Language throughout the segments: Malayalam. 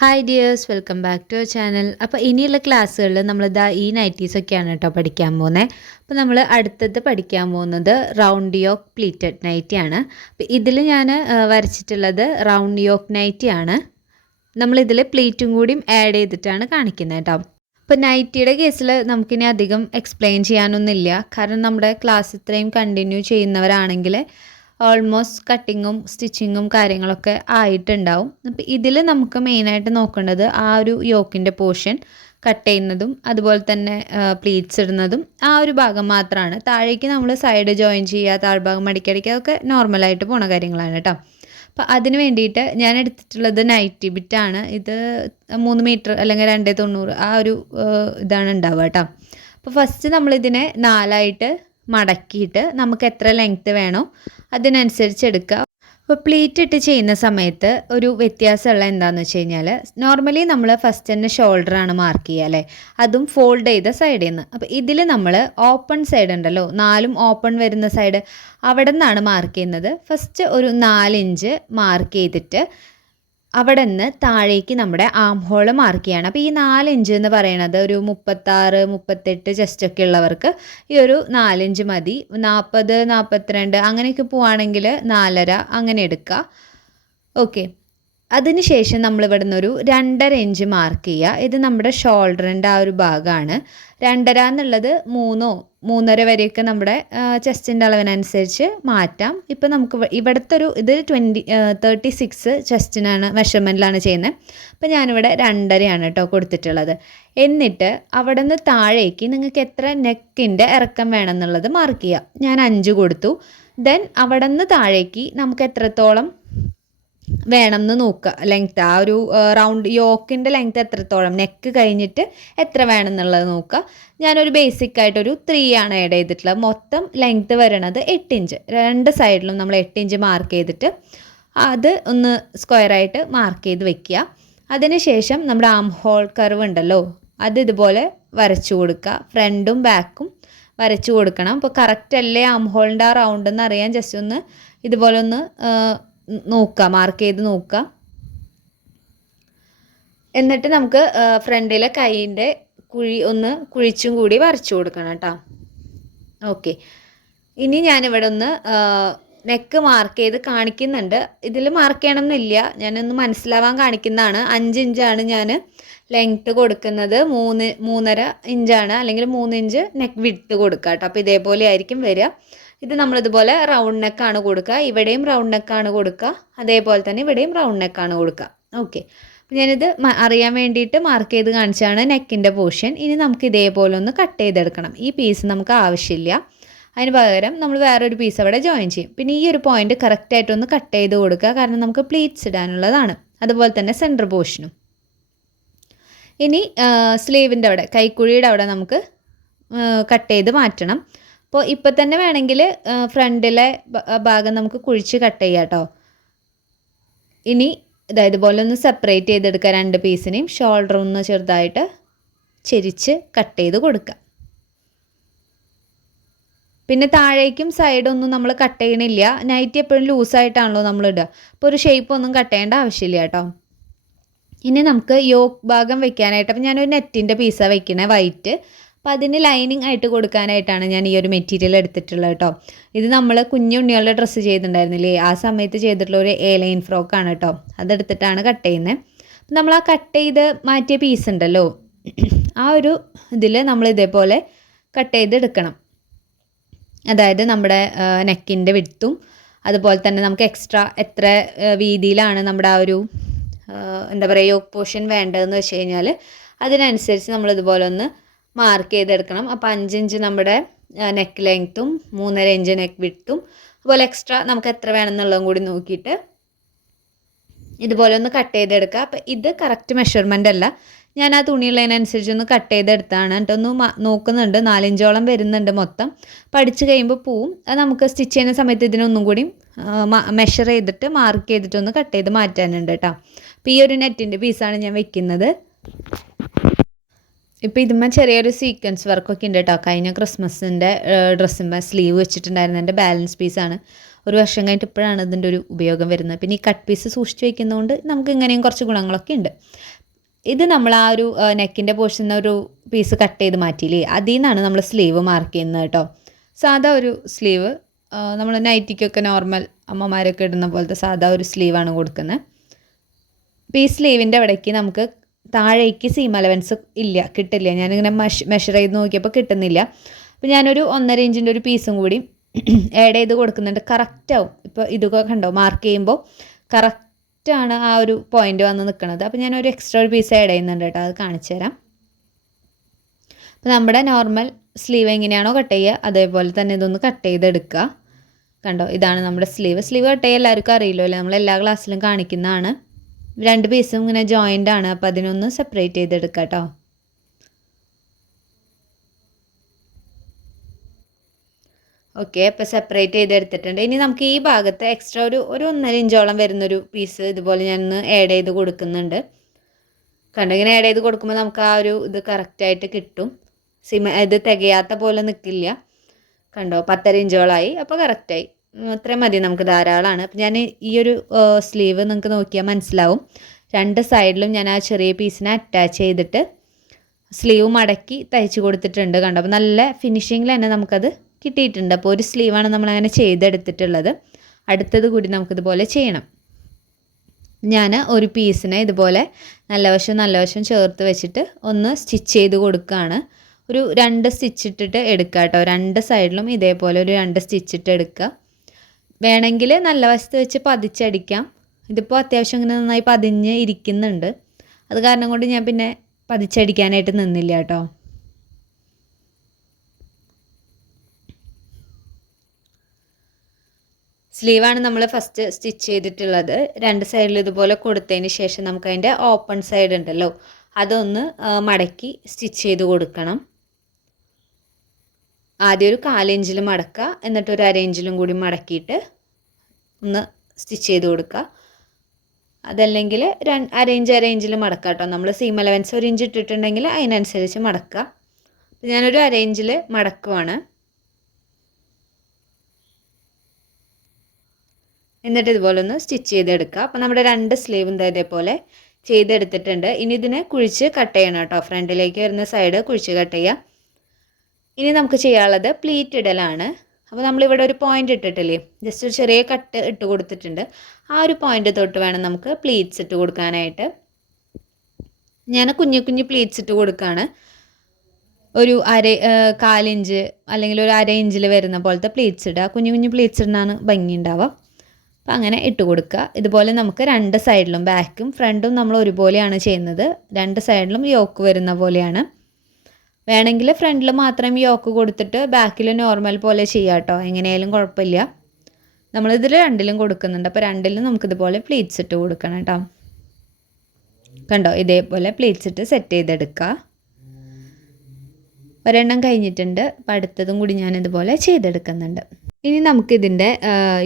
Hi dears, welcome back to our channel. അപ്പോൾ ഇനിയുള്ള ക്ലാസ്സുകളിൽ നമ്മളിതാ ഈ നൈറ്റീസൊക്കെയാണ് കേട്ടോ പഠിക്കാൻ പോകുന്നത്. അപ്പോൾ നമ്മൾ അടുത്തത് പഠിക്കാൻ പോകുന്നത് റൗണ്ട് യോക്ക് പ്ലീറ്റഡ് നൈറ്റിയാണ്. അപ്പോൾ ഇതിൽ ഞാൻ വരച്ചിട്ടുള്ളത് റൗണ്ട് യോക്ക് നൈറ്റിയാണ്. നമ്മളിതിൽ പ്ലീറ്റും കൂടിയും ആഡ് ചെയ്തിട്ടാണ് കാണിക്കുന്നത് കേട്ടോ. അപ്പോൾ നൈറ്റിയുടെ കേസിൽ നമുക്കിനി അധികം എക്സ്പ്ലെയിൻ ചെയ്യാനൊന്നുമില്ല, കാരണം നമ്മുടെ ക്ലാസ് ഇത്രയും കണ്ടിന്യൂ ചെയ്യുന്നവരാണെങ്കിൽ ഓൾമോസ്റ്റ് കട്ടിങ്ങും സ്റ്റിച്ചിങ്ങും കാര്യങ്ങളൊക്കെ ആയിട്ടുണ്ടാവും. അപ്പോൾ ഇതിൽ നമുക്ക് മെയിനായിട്ട് നോക്കേണ്ടത് ആ ഒരു യോക്കിൻ്റെ പോർഷൻ കട്ട് ചെയ്യുന്നതും അതുപോലെ തന്നെ പ്ലീറ്റ്സ് ഇടുന്നതും ആ ഒരു ഭാഗം മാത്രമാണ്. താഴേക്ക് നമ്മൾ സൈഡ് ജോയിൻ ചെയ്യുക, താഴ്ഭാഗം മടിക്കടിക്കുക, അതൊക്കെ നോർമലായിട്ട് പോണ കാര്യങ്ങളാണ് കേട്ടോ. അപ്പോൾ അതിന് വേണ്ടിയിട്ട് ഞാൻ എടുത്തിട്ടുള്ളത് നൈറ്റി ബിറ്റാണ്. ഇത് 3 മീറ്റർ അല്ലെങ്കിൽ 2.90 ആ ഒരു ഇതാണ് ഉണ്ടാവുക കേട്ടോ. അപ്പോൾ ഫസ്റ്റ് നമ്മളിതിനെ 4ആയിട്ട് മടക്കിയിട്ട് നമുക്ക് എത്ര ലെങ്ത്ത് വേണോ അതിനനുസരിച്ച് എടുക്കുക. അപ്പോൾ പ്ലീറ്റ് ഇട്ട് ചെയ്യുന്ന സമയത്ത് ഒരു വ്യത്യാസമുള്ള എന്താണെന്ന് വെച്ച് കഴിഞ്ഞാൽ, നോർമലി നമ്മൾ ഫസ്റ്റ് തന്നെ ഷോൾഡറാണ് മാർക്ക് ചെയ്യുക അല്ലേ, അതും ഫോൾഡ് ചെയ്ത സൈഡിൽ നിന്ന്. അപ്പോൾ ഇതിൽ നമ്മൾ ഓപ്പൺ സൈഡ് ഉണ്ടല്ലോ, 4ഉം ഓപ്പൺ വരുന്ന സൈഡ്, അവിടെ നിന്നാണ് മാർക്ക് ചെയ്യുന്നത്. ഫസ്റ്റ് ഒരു 4 ഇഞ്ച് മാർക്ക് ചെയ്തിട്ട് അവിടെ നിന്ന് താഴേക്ക് നമ്മുടെ ആം ഹോള് മാർക്ക് ചെയ്യണം. അപ്പോൾ ഈ 4 ഇഞ്ച് എന്ന് പറയുന്നത് ഒരു 36-38 ചെസ്റ്റൊക്കെ ഉള്ളവർക്ക് ഈ ഒരു 4 ഇഞ്ച് മതി. 40-42 അങ്ങനെയൊക്കെ പോവുകയാണെങ്കിൽ 4.5 അങ്ങനെ എടുക്കുക. ഓക്കെ, അതിനുശേഷം നമ്മൾ ഇവിടെ നിന്നൊരു 2.5 ഇഞ്ച് മാർക്ക് ചെയ്യുക. ഇത് നമ്മുടെ ഷോൾഡറിൻ്റെ ആ ഒരു ഭാഗമാണ്. 2.5 എന്നുള്ളത് 3-3.5 വരെയൊക്കെ നമ്മുടെ ചെസ്റ്റിൻ്റെ അളവിനനുസരിച്ച് മാറ്റാം. ഇപ്പം നമുക്ക് ഇവിടുത്തെ ഒരു ഇത് 36 ചെസ്റ്റിനാണ് മെഷർമെൻറ്റിലാണ് ചെയ്യുന്നത്. അപ്പോൾ ഞാനിവിടെ 2.5 കേട്ടോ കൊടുത്തിട്ടുള്ളത്. എന്നിട്ട് അവിടെ നിന്ന് താഴേക്ക് നിങ്ങൾക്ക് എത്ര നെക്കിൻ്റെ ഇറക്കം വേണമെന്നുള്ളത് മാർക്ക് ചെയ്യുക. ഞാൻ 5 കൊടുത്തു. ദെൻ അവിടെ നിന്ന് താഴേക്ക് നമുക്ക് എത്രത്തോളം വേണം എന്ന് നോക്കുക. ലെങ്ത്ത് ആ ഒരു റൗണ്ട് യോക്കിൻ്റെ ലെങ്ത്ത് എത്രത്തോളം, നെക്ക് കഴിഞ്ഞിട്ട് എത്ര വേണം എന്നുള്ളത് നോക്കുക. ഞാനൊരു ബേസിക്കായിട്ടൊരു 3 ആണ് ആഡ് ചെയ്തിട്ടുള്ളത്. മൊത്തം ലെങ്ത്ത് വരണത് 8 ഇഞ്ച്. 2 സൈഡിലും നമ്മൾ 8 ഇഞ്ച് മാർക്ക് ചെയ്തിട്ട് അത് ഒന്ന് സ്ക്വയറായിട്ട് മാർക്ക് ചെയ്ത് വെക്കുക. അതിനുശേഷം നമ്മുടെ ആം ഹോൾ കർവ് ഉണ്ടല്ലോ, അത് ഇതുപോലെ വരച്ചു കൊടുക്കുക. ഫ്രണ്ടും ബാക്കും വരച്ചു കൊടുക്കണം. അപ്പോൾ കറക്റ്റ് അല്ലേ ആം ഹോളിൻ്റെ ആ റൗണ്ട് എന്ന് അറിയാൻ ജസ്റ്റ് ഒന്ന് ഇതുപോലെ ഒന്ന് നോക്കുക, മാർക്ക് ചെയ്ത് നോക്കുക. എന്നിട്ട് നമുക്ക് ഫ്രണ്ടിലെ കൈയിൻ്റെ കുഴി ഒന്ന് കുഴിച്ചും കൂടി വരച്ചു കൊടുക്കണം കേട്ടോ. ഓക്കെ, ഇനി ഞാനിവിടെ ഒന്ന് നെക്ക് മാർക്ക് ചെയ്ത് കാണിക്കുന്നുണ്ട്. ഇതിൽ മാർക്ക് ചെയ്യണം എന്നില്ല, ഞാനൊന്ന് മനസ്സിലാവാൻ കാണിക്കുന്നതാണ്. 5 ഇഞ്ചാണ് ഞാൻ ലെങ്ത്ത് കൊടുക്കുന്നത്. 3.5 ഇഞ്ചാണ് അല്ലെങ്കിൽ 3 ഇഞ്ച് നെക്ക് വിഡ്ത്ത് കൊടുക്കുക കേട്ടോ. അപ്പോൾ ഇതേപോലെ ആയിരിക്കും വരിക. ഇത് നമ്മളിതുപോലെ റൗണ്ട് നെക്കാണ് കൊടുക്കുക. ഇവിടെയും റൗണ്ട് നെക്കാണ് കൊടുക്കുക, അതേപോലെ തന്നെ ഇവിടെയും റൗണ്ട് നെക്കാണ് കൊടുക്കുക. ഓക്കെ, അപ്പോൾ ഞാനിത് അറിയാൻ വേണ്ടിയിട്ട് മാർക്ക് ചെയ്ത് കാണിച്ചാണ് നെക്കിൻ്റെ പോർഷൻ. ഇനി നമുക്ക് ഇതേപോലെ ഒന്ന് കട്ട് ചെയ്തെടുക്കണം. ഈ പീസ് നമുക്ക് ആവശ്യമില്ല, അതിന് പകരം നമ്മൾ വേറൊരു പീസ് അവിടെ ജോയിൻ ചെയ്യും. പിന്നെ ഈ ഒരു പോയിന്റ് കറക്റ്റായിട്ടൊന്ന് കട്ട് ചെയ്ത് കൊടുക്കുക, കാരണം നമുക്ക് പ്ലീറ്റ്സ് ഇടാനുള്ളതാണ്. അതുപോലെ തന്നെ സെൻറ്റർ പോർഷനും. ഇനി സ്ലീവിൻ്റെ അവിടെ, കൈക്കുഴിയുടെ അവിടെ നമുക്ക് കട്ട് ചെയ്ത് മാറ്റണം. അപ്പോൾ ഇപ്പം തന്നെ വേണമെങ്കിൽ ഫ്രണ്ടിലെ ഭാഗം നമുക്ക് കുഴിച്ച് കട്ട് ചെയ്യാം കേട്ടോ. ഇനി ഇതുപോലെ ഒന്ന് സെപ്പറേറ്റ് ചെയ്തെടുക്കുക 2 പീസിനെയും. ഷോൾഡർ ഒന്ന് ചെറുതായിട്ട് ചെരിച്ച് കട്ട് ചെയ്ത് കൊടുക്കുക. പിന്നെ താഴേക്കും സൈഡൊന്നും നമ്മൾ കട്ട് ചെയ്യണില്ല. നൈറ്റി എപ്പോഴും ലൂസായിട്ടാണല്ലോ നമ്മൾ ഇടുക, അപ്പോൾ ഒരു ഷേപ്പ് ഒന്നും കട്ട് ചെയ്യേണ്ട ആവശ്യമില്ല കേട്ടോ. ഇനി നമുക്ക് യോക്ക് ഭാഗം വെക്കാനായിട്ട്, അപ്പോൾ ഞാനൊരു നെറ്റിൻ്റെ പീസാണ് വെക്കണേ, വൈറ്റ്. അപ്പോൾ അതിന് ലൈനിങ് ആയിട്ട് കൊടുക്കാനായിട്ടാണ് ഞാൻ ഈ ഒരു മെറ്റീരിയൽ എടുത്തിട്ടുള്ളത് കേട്ടോ. ഇത് നമ്മൾ കുഞ്ഞുണ്ണികളുടെ ഡ്രസ്സ് ചെയ്തിട്ടുണ്ടായിരുന്നില്ലേ, ആ സമയത്ത് ചെയ്തിട്ടുള്ള ഒരു ലൈൻ ഫ്രോക്കാണ് കേട്ടോ. അതെടുത്തിട്ടാണ് കട്ട് ചെയ്യുന്നത്. അപ്പം നമ്മൾ ആ കട്ട് ചെയ്ത് മാറ്റിയ പീസ് ഉണ്ടല്ലോ, ആ ഒരു ഇതിൽ നമ്മൾ ഇതേപോലെ കട്ട് ചെയ്തെടുക്കണം. അതായത് നമ്മുടെ നെക്കിൻ്റെ വിഡ്ത്തും അതുപോലെ തന്നെ നമുക്ക് എക്സ്ട്രാ എത്ര വീതിയിലാണ് നമ്മുടെ ആ ഒരു എന്താ പറയുക യോക്ക് പോർഷൻ വേണ്ടതെന്ന് വെച്ച് കഴിഞ്ഞാൽ അതിനനുസരിച്ച് നമ്മളിതുപോലെ ഒന്ന് മാർക്ക് ചെയ്തെടുക്കണം. അപ്പോൾ 5 ഇഞ്ച് നമ്മുടെ നെക്ക് ലെങ്ത്തും 3.5 ഇഞ്ച് നെക്ക് വിഡ്ത്തും അതുപോലെ എക്സ്ട്രാ നമുക്ക് എത്ര വേണമെന്നുള്ളതും കൂടി നോക്കിയിട്ട് ഇതുപോലെ ഒന്ന് കട്ട് ചെയ്തെടുക്കുക. അപ്പോൾ ഇത് കറക്റ്റ് മെഷർമെൻ്റ് അല്ല, ഞാൻ ആ തുണിയുള്ളതിനനുസരിച്ച് ഒന്ന് കട്ട് ചെയ്തെടുത്താണ്. എന്നിട്ടൊന്ന് നോക്കുന്നുണ്ട്, 4 ഇഞ്ചോളം വരുന്നുണ്ട് മൊത്തം. പഠിച്ച് കഴിയുമ്പോൾ പോവും. അത് നമുക്ക് സ്റ്റിച്ച് ചെയ്യുന്ന സമയത്ത് ഇതിനൊന്നും കൂടി മെഷർ ചെയ്തിട്ട് മാർക്ക് ചെയ്തിട്ടൊന്ന് കട്ട് ചെയ്ത് മാറ്റാനുണ്ട് കേട്ടോ. അപ്പോൾ ഈ ഒരു നെറ്റിൻ്റെ പീസാണ് ഞാൻ വെക്കുന്നത്. ഇപ്പോൾ ഇതുമ്മ ചെറിയൊരു സീക്വൻസ് വർക്കൊക്കെ ഉണ്ട് കേട്ടോ. കഴിഞ്ഞ ക്രിസ്മസിൻ്റെ ഡ്രസ്സിന്മേൽ സ്ലീവ് വെച്ചിട്ടുണ്ടായിരുന്ന എൻ്റെ ബാലൻസ് പീസാണ്. ഒരു വർഷം കഴിഞ്ഞിട്ട് ഇപ്പോഴാണ് ഇതിൻ്റെ ഒരു ഉപയോഗം വരുന്നത്. പിന്നെ ഈ കട്ട് പീസ് സൂക്ഷിച്ച് വയ്ക്കുന്നതുകൊണ്ട് നമുക്ക് ഇങ്ങനെയും കുറച്ച് ഗുണങ്ങളൊക്കെ ഉണ്ട്. ഇത് നമ്മൾ ആ ഒരു നെക്കിൻ്റെ പോർഷനിൽ ഒരു പീസ് കട്ട് ചെയ്ത് മാറ്റിയില്ലേ, അതിൽ നിന്നാണ് നമ്മൾ സ്ലീവ് മാർക്ക് ചെയ്യുന്നത് കേട്ടോ. സാധാ ഒരു സ്ലീവ് നമ്മൾ നൈറ്റിക്കൊക്കെ നോർമൽ അമ്മമാരൊക്കെ ഇടുന്ന പോലത്തെ സാധാ ഒരു സ്ലീവാണ് കൊടുക്കുന്നത്. അപ്പോൾ ഈ സ്ലീവിൻ്റെ അവിടേക്ക് നമുക്ക് താഴേക്ക് സീം അലവൻസ് ഇല്ല, കിട്ടില്ല. ഞാനിങ്ങനെ മെഷർ ചെയ്ത് നോക്കിയപ്പോൾ കിട്ടുന്നില്ല. അപ്പോൾ ഞാനൊരു 1.5 ഇഞ്ചിൻ്റെ ഒരു പീസും കൂടി ആഡ് ചെയ്ത് കൊടുക്കുന്നുണ്ട്. കറക്റ്റാവും. ഇപ്പോൾ ഇതൊക്കെ കണ്ടോ, മാർക്ക് ചെയ്യുമ്പോൾ കറക്റ്റാണ് ആ ഒരു പോയിൻ്റ് വന്ന് നിൽക്കുന്നത്. അപ്പോൾ ഞാനൊരു എക്സ്ട്രാ ഒരു പീസ് ആഡ് ചെയ്യുന്നുണ്ട് കേട്ടോ, അത് കാണിച്ചു തരാം. അപ്പോൾ നമ്മുടെ നോർമൽ സ്ലീവ് എങ്ങനെയാണോ കട്ട് ചെയ്യുക അതേപോലെ തന്നെ ഇതൊന്ന് കട്ട് ചെയ്തെടുക്കുക. കണ്ടോ, ഇതാണ് നമ്മുടെ സ്ലീവ്. സ്ലീവ് കട്ട് ചെയ്യുക എല്ലാവർക്കും അറിയില്ലോ അല്ലേ, നമ്മൾ എല്ലാ ക്ലാസ്സിലും കാണിക്കുന്നതാണ്. 2 പീസും ഇങ്ങനെ ജോയിൻ്റ് ആണ്, അപ്പോൾ അതിനൊന്ന് സെപ്പറേറ്റ് ചെയ്തെടുക്കുക കേട്ടോ. ഓക്കെ, അപ്പോൾ സെപ്പറേറ്റ് ചെയ്തെടുത്തിട്ടുണ്ട്. ഇനി നമുക്ക് ഈ ഭാഗത്ത് എക്സ്ട്രാ ഒരു 1.5 ഇഞ്ചോളം വരുന്നൊരു പീസ് ഇതുപോലെ ഞാനൊന്ന് ആഡ് ചെയ്ത് കൊടുക്കുന്നുണ്ട്. കണ്ടോ, ഇങ്ങനെ ആഡ് ചെയ്ത് കൊടുക്കുമ്പോൾ നമുക്ക് ആ ഒരു ഇത് കറക്റ്റായിട്ട് കിട്ടും. ഇത് തികയാത്ത പോലെ നിൽക്കില്ല. കണ്ടോ, 1.5 ഇഞ്ചോളായി. അപ്പോൾ കറക്റ്റായി. അത്രയും മതി, നമുക്ക് ധാരാളമാണ്. അപ്പം ഞാൻ ഈ ഒരു സ്ലീവ് നിങ്ങൾക്ക് നോക്കിയാൽ മനസ്സിലാവും. 2 സൈഡിലും ഞാൻ ആ ചെറിയ പീസിനെ അറ്റാച്ച് ചെയ്തിട്ട് സ്ലീവ് മടക്കി തയ്ച്ച് കൊടുത്തിട്ടുണ്ട്. കണ്ടോ, അപ്പോൾ നല്ല ഫിനിഷിങ്ങിൽ തന്നെ നമുക്കത് കിട്ടിയിട്ടുണ്ട്. അപ്പോൾ ഒരു സ്ലീവാണ് നമ്മളങ്ങനെ ചെയ്തെടുത്തിട്ടുള്ളത്. അടുത്തത് കൂടി നമുക്കിതുപോലെ ചെയ്യണം. ഞാൻ ഒരു പീസിനെ ഇതുപോലെ നല്ല വശം ചേർത്ത് വെച്ചിട്ട് ഒന്ന് സ്റ്റിച്ച് ചെയ്ത് കൊടുക്കുകയാണ്. ഒരു 2 സ്റ്റിച്ച് ഇട്ടിട്ട് എടുക്കുക കേട്ടോ. 2 സൈഡിലും ഇതേപോലെ ഒരു 2 സ്റ്റിച്ച് ഇട്ട് എടുക്കുക. വേണമെങ്കിൽ നല്ല വശത്ത് വെച്ച് പതിച്ചടിക്കാം. ഇതിപ്പോൾ അത്യാവശ്യം ഇങ്ങനെ നന്നായി പതിഞ്ഞ് ഇരിക്കുന്നുണ്ട്. അത് കാരണം കൊണ്ട് ഞാൻ പിന്നെ പതിച്ചടിക്കാനായിട്ട് നിന്നില്ല കേട്ടോ. സ്ലീവാണ് നമ്മൾ ഫസ്റ്റ് സ്റ്റിച്ച് ചെയ്തിട്ടുള്ളത്. 2 സൈഡിൽ ഇതുപോലെ കൊടുത്തതിന് ശേഷം നമുക്കതിൻ്റെ ഓപ്പൺ സൈഡ് ഉണ്ടല്ലോ, അതൊന്ന് മടക്കി സ്റ്റിച്ച് ചെയ്ത് കൊടുക്കണം. ആദ്യം ഒരു 1/4 ഇഞ്ചിൽ മടക്കുക, എന്നിട്ട് ഒരു 1/2 ഇഞ്ചിലും കൂടി മടക്കിയിട്ട് ഒന്ന് സ്റ്റിച്ച് ചെയ്ത് കൊടുക്കുക. അതല്ലെങ്കിൽ 1/2 ഇഞ്ചിൽ മടക്കുക കേട്ടോ. നമ്മൾ സീം അലവൻസ് 1 ഇഞ്ച് ഇട്ടിട്ടുണ്ടെങ്കിൽ അതിനനുസരിച്ച് മടക്കുക. ഞാനൊരു 1/2 ഇഞ്ചിൽ മടക്കുവാണ്. എന്നിട്ട് ഇതുപോലെ ഒന്ന് സ്റ്റിച്ച് ചെയ്തെടുക്കുക. അപ്പോൾ നമ്മുടെ 2 സ്ലീവും ഇതേപോലെ ചെയ്തെടുത്തിട്ടുണ്ട്. ഇനി ഇതിനെ കുഴിച്ച് കട്ട് ചെയ്യണം കേട്ടോ. ഫ്രണ്ടിലേക്ക് വരുന്ന സൈഡ് കുഴിച്ച് കട്ട് ചെയ്യുക. ഇനി നമുക്ക് ചെയ്യാനുള്ളത് പ്ലീറ്റ് ഇടലാണ്. അപ്പോൾ നമ്മളിവിടെ ഒരു പോയിൻ്റ് ഇട്ടിട്ടില്ലേ, ജസ്റ്റ് ഒരു ചെറിയ കട്ട് ഇട്ട് കൊടുത്തിട്ടുണ്ട്. ആ ഒരു പോയിൻ്റ് തൊട്ട് വേണം നമുക്ക് പ്ലീറ്റ്സ് ഇട്ട് കൊടുക്കാനായിട്ട്. ഞാൻ കുഞ്ഞു പ്ലീറ്റ്സ് ഇട്ട് കൊടുക്കുകയാണ്. ഒരു 1/4 ഇഞ്ച് അല്ലെങ്കിൽ ഒരു 1/2 ഇഞ്ചിൽ വരുന്ന പോലത്തെ പ്ലീറ്റ്സ് ഇടുക. കുഞ്ഞു പ്ലീറ്റ്സ് ഇടാനാണ് ഭംഗി ഉണ്ടാവുക. അപ്പോൾ അങ്ങനെ ഇട്ട് കൊടുക്കുക. ഇതുപോലെ നമുക്ക് 2 സൈഡിലും ബാക്കും ഫ്രണ്ടും നമ്മൾ ഒരുപോലെയാണ് ചെയ്യുന്നത്. 2 സൈഡിലും യോക്ക് വരുന്ന പോലെയാണ്. വേണമെങ്കിൽ ഫ്രണ്ടിൽ മാത്രം യോക്ക് കൊടുത്തിട്ട് ബാക്കിൽ നോർമൽ പോലെ ചെയ്യാം കേട്ടോ. എങ്ങനെയായാലും കുഴപ്പമില്ല. നമ്മളിതിൽ 2ലും കൊടുക്കുന്നുണ്ട്. അപ്പോൾ 2ലും നമുക്കിതുപോലെ പ്ലീറ്റ്സ് ഇട്ട് കൊടുക്കണം കേട്ടോ. കണ്ടോ, ഇതേപോലെ പ്ലീറ്റ്സ് ഇട്ട് സെറ്റ് ചെയ്തെടുക്കുക. ഒരെണ്ണം കഴിഞ്ഞിട്ടുണ്ട്. അപ്പോൾ അടുത്തതും കൂടി ഞാനിതുപോലെ ചെയ്തെടുക്കുന്നുണ്ട്. ഇനി നമുക്കിതിൻ്റെ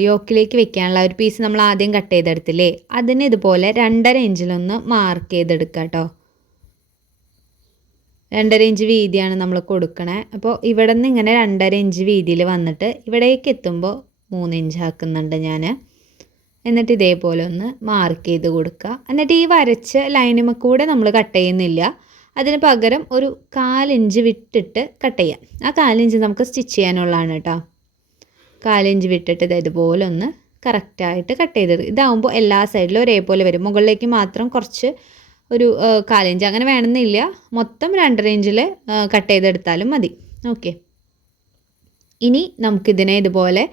യോക്കിലേക്ക് വെക്കാനുള്ള ഒരു പീസ് നമ്മൾ ആദ്യം കട്ട് ചെയ്തെടുത്തില്ലേ, അതിന് ഇതുപോലെ 2.5 ഇഞ്ചിലൊന്ന് മാർക്ക് ചെയ്തെടുക്കുക കേട്ടോ. 2.5 ഇഞ്ച് വീതിയാണ് നമ്മൾ കൊടുക്കണേ. അപ്പോൾ ഇവിടെ നിന്ന് ഇങ്ങനെ 2.5 ഇഞ്ച് വീതിയിൽ വന്നിട്ട് ഇവിടേക്ക് എത്തുമ്പോൾ 3 ഇഞ്ച് ആക്കുന്നുണ്ട് ഞാൻ. എന്നിട്ട് ഇതേപോലെ ഒന്ന് മാർക്ക് ചെയ്ത് കൊടുക്കുക. എന്നിട്ട് ഈ വരച്ച ലൈനുമ കൂടെ നമ്മൾ കട്ട് ചെയ്യുന്നില്ല. അതിന് പകരം ഒരു 1/4 ഇഞ്ച് വിട്ടിട്ട് കട്ട് ചെയ്യാം. ആ 1/4 ഇഞ്ച് നമുക്ക് സ്റ്റിച്ച് ചെയ്യാനുള്ളതാണ് കേട്ടോ. 1/4 ഇഞ്ച് വിട്ടിട്ട് ഇതുപോലെ ഒന്ന് കറക്റ്റായിട്ട് കട്ട് ചെയ്തെടുക്കും. ഇതാവുമ്പോൾ എല്ലാ സൈഡിലും ഒരേപോലെ വരും. മുകളിലേക്ക് മാത്രം കുറച്ച് ഒരു 1/4 ഇഞ്ച് അങ്ങനെ വേണമെന്നില്ല. മൊത്തം 2.5 ഇഞ്ചിൽ കട്ട് ചെയ്തെടുത്താലും മതി. ഓക്കെ, ഇനി നമുക്കിതിനെ ഇതുപോലെ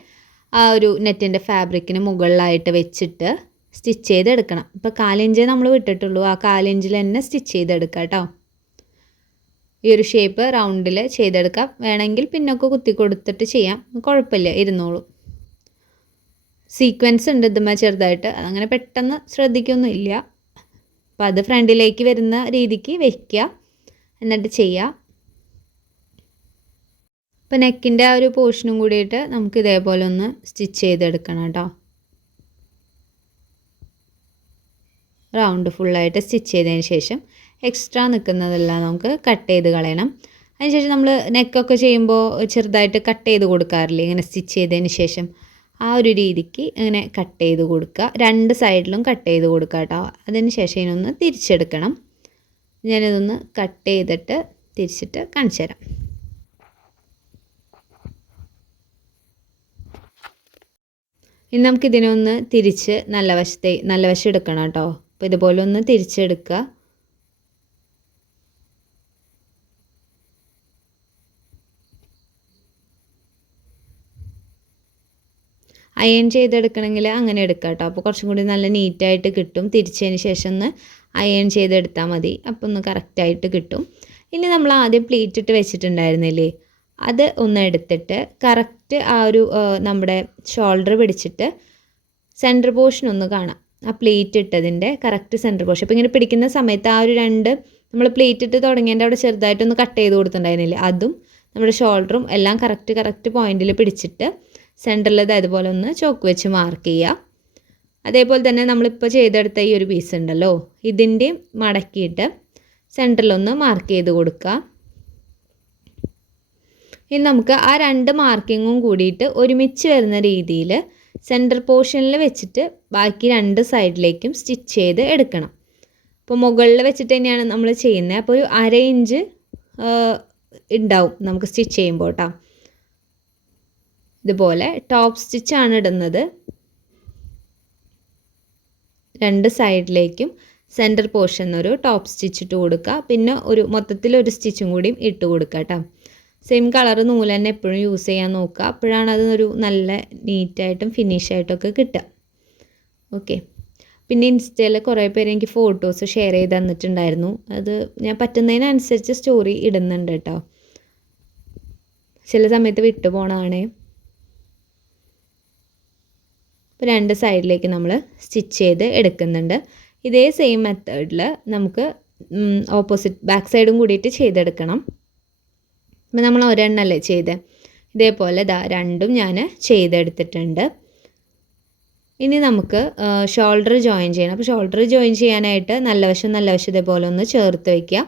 ആ ഒരു നെറ്റിൻ്റെ ഫാബ്രിക്കിന് മുകളിലായിട്ട് വെച്ചിട്ട് സ്റ്റിച്ച് ചെയ്തെടുക്കണം. ഇപ്പോൾ 1/4 ഇഞ്ചേ നമ്മൾ വിട്ടിട്ടുള്ളൂ. ആ 1/4 ഇഞ്ചിൽ തന്നെ സ്റ്റിച്ച് ചെയ്തെടുക്കാം കേട്ടോ. ഈ ഒരു ഷേപ്പ് റൗണ്ടിൽ ചെയ്തെടുക്കാം. വേണമെങ്കിൽ പിന്നൊക്കെ കുത്തി കൊടുത്തിട്ട് ചെയ്യാം, കുഴപ്പമില്ല, ഇരുന്നോളും. സീക്വൻസ് ഉണ്ട് ഇതുമ്മ ചെറുതായിട്ട്, അതങ്ങനെ പെട്ടെന്ന് ശ്രദ്ധിക്കൊന്നുമില്ല. അപ്പോൾ അത് ഫ്രണ്ടിലേക്ക് വരുന്ന രീതിക്ക് വയ്ക്കുക, എന്നിട്ട് ചെയ്യുക. അപ്പോൾ നെക്കിൻ്റെ ആ ഒരു പോർഷനും കൂടിയിട്ട് നമുക്ക് ഇതേപോലെ ഒന്ന് സ്റ്റിച്ച് ചെയ്തെടുക്കണം കേട്ടോ. റൗണ്ട് ഫുള്ളായിട്ട് സ്റ്റിച്ച് ചെയ്തതിന് ശേഷം എക്സ്ട്രാ നിൽക്കുന്നതെല്ലാം നമുക്ക് കട്ട് ചെയ്ത് കളയണം. അതിനുശേഷം നമ്മൾ നെക്കൊക്കെ ചെയ്യുമ്പോൾ ചെറുതായിട്ട് കട്ട് ചെയ്ത് കൊടുക്കാറില്ലേ, ഇങ്ങനെ സ്റ്റിച്ച് ചെയ്തതിന് ശേഷം ആ ഒരു രീതിക്ക് ഇങ്ങനെ കട്ട് ചെയ്ത് കൊടുക്കുക. രണ്ട് സൈഡിലും കട്ട് ചെയ്ത് കൊടുക്കുക കേട്ടോ. അതിന് ശേഷം ഇതിനൊന്ന് തിരിച്ചെടുക്കണം. ഞാനിതൊന്ന് കട്ട് ചെയ്തിട്ട് തിരിച്ചിട്ട് കാണിച്ചു തരാം. ഇനി നമുക്കിതിനൊന്ന് തിരിച്ച് നല്ല വശം എടുക്കണം കേട്ടോ. അപ്പോൾ ഇതുപോലെ ഒന്ന് തിരിച്ചെടുക്കുക. അയൺ ചെയ്തെടുക്കണമെങ്കിൽ അങ്ങനെ എടുക്കാം കേട്ടോ. അപ്പോൾ കുറച്ചും കൂടി നല്ല നീറ്റായിട്ട് കിട്ടും. തിരിച്ചതിന് ശേഷം ഒന്ന് അയൺ ചെയ്തെടുത്താൽ മതി. അപ്പോൾ ഒന്ന് കറക്റ്റായിട്ട് കിട്ടും. ഇനി നമ്മൾ ആദ്യം പ്ലീറ്റ് ഇട്ട് വെച്ചിട്ടുണ്ടായിരുന്നില്ലേ, അത് ഒന്ന് എടുത്തിട്ട് കറക്റ്റ് ആ ഒരു നമ്മുടെ ഷോൾഡർ പിടിച്ചിട്ട് സെൻറ്റർ പോർഷൻ ഒന്ന് കാണാം. ആ പ്ലീറ്റ് ഇട്ടതിൻ്റെ കറക്റ്റ് സെൻറ്റർ പോർഷൻ. അപ്പോൾ ഇങ്ങനെ പിടിക്കുന്ന സമയത്ത് ആ ഒരു നമ്മൾ പ്ലീറ്റ് ഇട്ട് തുടങ്ങിയതിൻ്റെ അവിടെ ചെറുതായിട്ടൊന്ന് കട്ട് ചെയ്ത് കൊടുത്തിട്ടുണ്ടായിരുന്നില്ലേ, അതും നമ്മുടെ ഷോൾഡറും എല്ലാം കറക്റ്റ് പോയിന്റിൽ പിടിച്ചിട്ട് സെൻറ്ററിൽ അതുപോലെ ഒന്ന് ചോക്ക് വെച്ച് മാർക്ക് ചെയ്യുക. അതേപോലെ തന്നെ നമ്മളിപ്പോൾ ചെയ്തെടുത്ത ഈ ഒരു പീസ് ഉണ്ടല്ലോ, ഇതിൻ്റെയും മടക്കിയിട്ട് സെൻറ്ററിലൊന്ന് മാർക്ക് ചെയ്ത് കൊടുക്കുക. ഇനി നമുക്ക് ആ രണ്ട് മാർക്കിങ്ങും കൂടിയിട്ട് ഒരുമിച്ച് വരുന്ന രീതിയിൽ സെൻറ്റർ പോർഷനിൽ വെച്ചിട്ട് ബാക്കി രണ്ട് സൈഡിലേക്കും സ്റ്റിച്ച് ചെയ്ത് എടുക്കണം. അപ്പോൾ മുകളിൽ വെച്ചിട്ട് തന്നെയാണ് നമ്മൾ ചെയ്യുന്നത്. അപ്പോൾ ഒരു 1/2 ഇഞ്ച് ഉണ്ടാവും നമുക്ക് സ്റ്റിച്ച് ചെയ്യുമ്പോൾ കേട്ടോ. ഇതുപോലെ ടോപ്പ് സ്റ്റിച്ചാണ് ഇടുന്നത്. രണ്ട് സൈഡിലേക്കും സെൻറ്റർ പോർഷൻ ഒരു ടോപ്പ് സ്റ്റിച്ച് ഇട്ട് കൊടുക്കുക. പിന്നെ മൊത്തത്തിലൊരു സ്റ്റിച്ചും കൂടിയും ഇട്ട് കൊടുക്കുക കേട്ടോ. സെയിം കളർ നൂല് തന്നെ എപ്പോഴും യൂസ് ചെയ്യാൻ നോക്കുക. അപ്പോഴാണ് അതൊരു നല്ല നീറ്റായിട്ടും ഫിനിഷായിട്ടൊക്കെ കിട്ടുക. ഓക്കെ. പിന്നെ ഇൻസ്റ്റയിൽ കുറേ പേര് എനിക്ക് ഫോട്ടോസ് ഷെയർ ചെയ്ത് തന്നിട്ടുണ്ടായിരുന്നു. അത് ഞാൻ പറ്റുന്നതിനനുസരിച്ച് സ്റ്റോറി ഇടുന്നുണ്ട് കേട്ടോ. ചില സമയത്ത് വിട്ടു പോകണമാണേ. അപ്പോൾ രണ്ട് സൈഡിലേക്ക് നമ്മൾ സ്റ്റിച്ച് ചെയ്ത് എടുക്കുന്നുണ്ട്. ഇതേ സെയിം മെത്തേഡിൽ നമുക്ക് ഓപ്പോസിറ്റ് ബാക്ക് സൈഡും കൂടിയിട്ട് ചെയ്തെടുക്കണം. അപ്പോൾ നമ്മൾ ഒരെണ്ണല്ലേ ചെയ്ത്, ഇതേപോലെ രണ്ടും ഞാൻ ചെയ്തെടുത്തിട്ടുണ്ട്. ഇനി നമുക്ക് ഷോൾഡർ ജോയിൻ ചെയ്യണം. അപ്പോൾ ഷോൾഡർ ജോയിൻ ചെയ്യാനായിട്ട് നല്ല വശം ഇതേപോലെ ഒന്ന് ചേർത്ത് വയ്ക്കുക.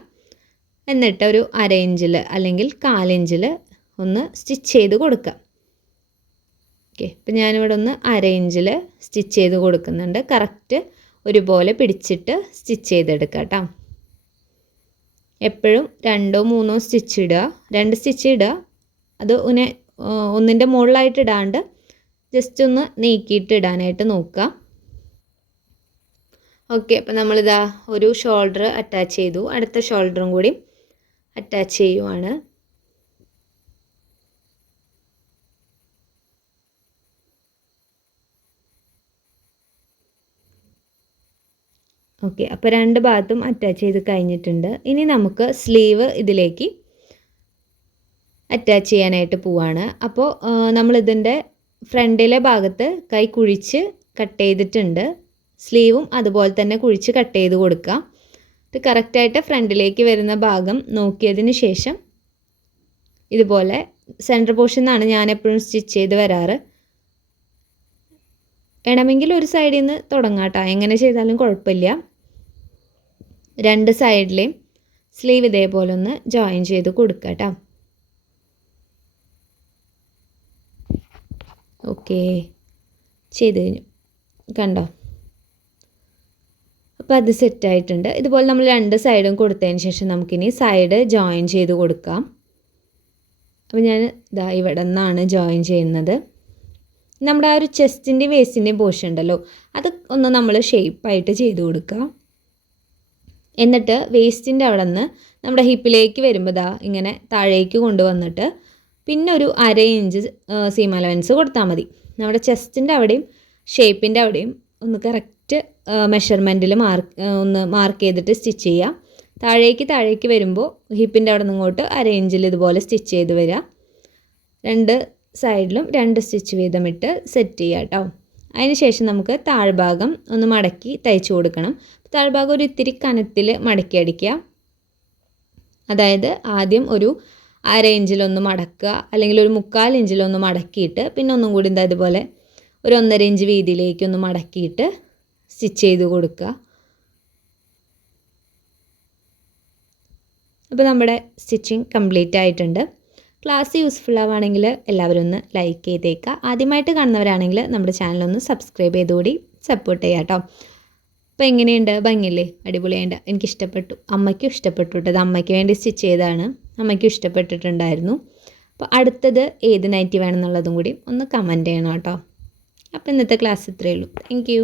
എന്നിട്ട് ഒരു 1/2 ഇഞ്ചിൽ അല്ലെങ്കിൽ 1/4 ഇഞ്ചിൽ ഒന്ന് സ്റ്റിച്ച് ചെയ്ത് കൊടുക്കുക. ഓക്കെ. അപ്പോൾ ഞാനിവിടെ ഒന്ന് 1/2 ഇഞ്ചിൽ സ്റ്റിച്ച് ചെയ്ത് കൊടുക്കുന്നുണ്ട്. കറക്റ്റ് ഒരുപോലെ പിടിച്ചിട്ട് സ്റ്റിച്ച് ചെയ്തെടുക്കുക കേട്ടോ. എപ്പോഴും 2-3 സ്റ്റിച്ച് ഇടുക. 2 സ്റ്റിച്ച് ഇടുക. അത് ഒന്നിൻ്റെ മുകളിലായിട്ട് ഇടാണ്ട് ജസ്റ്റ് ഒന്ന് നീക്കിയിട്ട് ഇടാനായിട്ട് നോക്കുക. ഓക്കെ. അപ്പോൾ നമ്മളിതാ ഒരു ഷോൾഡർ അറ്റാച്ച് ചെയ്തു. അടുത്ത ഷോൾഡറും കൂടി അറ്റാച്ച് ചെയ്യുവാണ്. ഓക്കെ. അപ്പോൾ രണ്ട് ഭാഗത്തും അറ്റാച്ച് ചെയ്ത് കഴിഞ്ഞിട്ടുണ്ട്. ഇനി നമുക്ക് സ്ലീവ് ഇതിലേക്ക് അറ്റാച്ച് ചെയ്യാനായിട്ട് പോവാണ്. അപ്പോൾ നമ്മളിതിൻ്റെ ഫ്രണ്ടിലെ ഭാഗത്ത് കൈ കുഴിച്ച് കട്ട് ചെയ്തിട്ടുണ്ട്. സ്ലീവും അതുപോലെ തന്നെ കുഴിച്ച് കട്ട് ചെയ്ത് കൊടുക്കുക. ഇത് കറക്റ്റായിട്ട് ഫ്രണ്ടിലേക്ക് വരുന്ന ഭാഗം നോക്കിയതിന് ശേഷം ഇതുപോലെ സെൻറ്റർ പോർഷൻ നിന്നാണ് ഞാൻ എപ്പോഴും സ്റ്റിച്ച് ചെയ്ത് വരാറ്. വേണമെങ്കിൽ ഒരു സൈഡിൽ നിന്ന് തുടങ്ങാം കേട്ടോ. എങ്ങനെ ചെയ്താലും കുഴപ്പമില്ല. രണ്ട് സൈഡിലെയും സ്ലീവ് ഇതേപോലെ ഒന്ന് ജോയിൻ ചെയ്ത് കൊടുക്കുക കേട്ടോ. ഓക്കെ. ചെയ്ത് കഴിഞ്ഞു. കണ്ടോ? അപ്പോൾ അത് സെറ്റായിട്ടുണ്ട്. ഇതുപോലെ നമ്മൾ രണ്ട് സൈഡും കൊടുത്തതിന് ശേഷം നമുക്കിനി സൈഡ് ജോയിൻ ചെയ്ത് കൊടുക്കാം. അപ്പോൾ ഞാൻ ഇവിടെ നിന്നാണ് ജോയിൻ ചെയ്യുന്നത്. നമ്മുടെ ആ ഒരു ചെസ്റ്റിൻ്റെയും വേസ്റ്റിൻ്റെയും പോർഷൻ ഉണ്ടല്ലോ, അത് ഒന്ന് നമ്മൾ ഷേപ്പായിട്ട് ചെയ്ത് കൊടുക്കുക. എന്നിട്ട് വേസ്റ്റിൻ്റെ അവിടെ നിന്ന് നമ്മുടെ ഹിപ്പിലേക്ക് വരുമ്പോൾ ഇങ്ങനെ താഴേക്ക് കൊണ്ടുവന്നിട്ട് പിന്നെ ഒരു 1/2 ഇഞ്ച് സീം അലവൻസ് കൊടുത്താൽ മതി. നമ്മുടെ ചെസ്റ്റിൻ്റെ അവിടെയും ഷേപ്പിൻ്റെ അവിടെയും ഒന്ന് കറക്റ്റ് മെഷർമെൻറ്റിൽ ഒന്ന് മാർക്ക് ചെയ്തിട്ട് സ്റ്റിച്ച് ചെയ്യുക. താഴേക്ക് വരുമ്പോൾ ഹിപ്പിൻ്റെ അവിടെ നിന്ന് ഇങ്ങോട്ട് 1/2 ഇഞ്ചിൽ ഇതുപോലെ സ്റ്റിച്ച് ചെയ്ത് വരിക. രണ്ട് സൈഡിലും 2 സ്റ്റിച്ച് വീതമിട്ട് സെറ്റ് ചെയ്യുക കേട്ടോ. അതിന് ശേഷം നമുക്ക് താഴ്ഭാഗം ഒന്ന് മടക്കി തയ്ച്ചു കൊടുക്കണം. താഴ്ഭാഗം ഒരു ഇത്തിരി കനത്തിൽ മടക്കി അടിക്കുക. അതായത് ആദ്യം ഒരു 1/2 ഇഞ്ചിലൊന്ന് മടക്കുക, അല്ലെങ്കിൽ ഒരു 1/4 ഇഞ്ചിലൊന്ന് മടക്കിയിട്ട് പിന്നെ ഒന്നും കൂടി ഇതുപോലെ ഒരു 1.5 ഇഞ്ച് വീതിയിലേക്കൊന്ന് മടക്കിയിട്ട് സ്റ്റിച്ച് ചെയ്ത് കൊടുക്കുക. അപ്പോൾ നമ്മുടെ സ്റ്റിച്ചിങ് കംപ്ലീറ്റ് ആയിട്ടുണ്ട്. ക്ലാസ് യൂസ്ഫുൾ ആവുകയാണെങ്കിൽ എല്ലാവരും ഒന്ന് ലൈക്ക് ചെയ്തേക്കുക. ആദ്യമായിട്ട് കാണുന്നവരാണെങ്കിൽ നമ്മുടെ ചാനലൊന്ന് സബ്സ്ക്രൈബ് ചെയ്തുകൂടി സപ്പോർട്ട് ചെയ്യാം കേട്ടോ. അപ്പോൾ എങ്ങനെയുണ്ട്, ഭംഗിയില്ലേ? അടിപൊളിയായിട്ട് എനിക്കിഷ്ടപ്പെട്ടു. അമ്മയ്ക്കും ഇഷ്ടപ്പെട്ടു കേട്ടോ. അത് അമ്മയ്ക്ക് വേണ്ടി സ്റ്റിച്ച് ചെയ്തതാണ്. അമ്മയ്ക്കും ഇഷ്ടപ്പെട്ടിട്ടുണ്ടായിരുന്നു. അപ്പോൾ അടുത്തത് ഏത് നൈറ്റി വേണമെന്നുള്ളതും കൂടി ഒന്ന് കമൻറ്റ് ചെയ്യണം കേട്ടോ. അപ്പോൾ ഇന്നത്തെ ക്ലാസ് ഇത്രയേ ഉള്ളൂ. Thank you.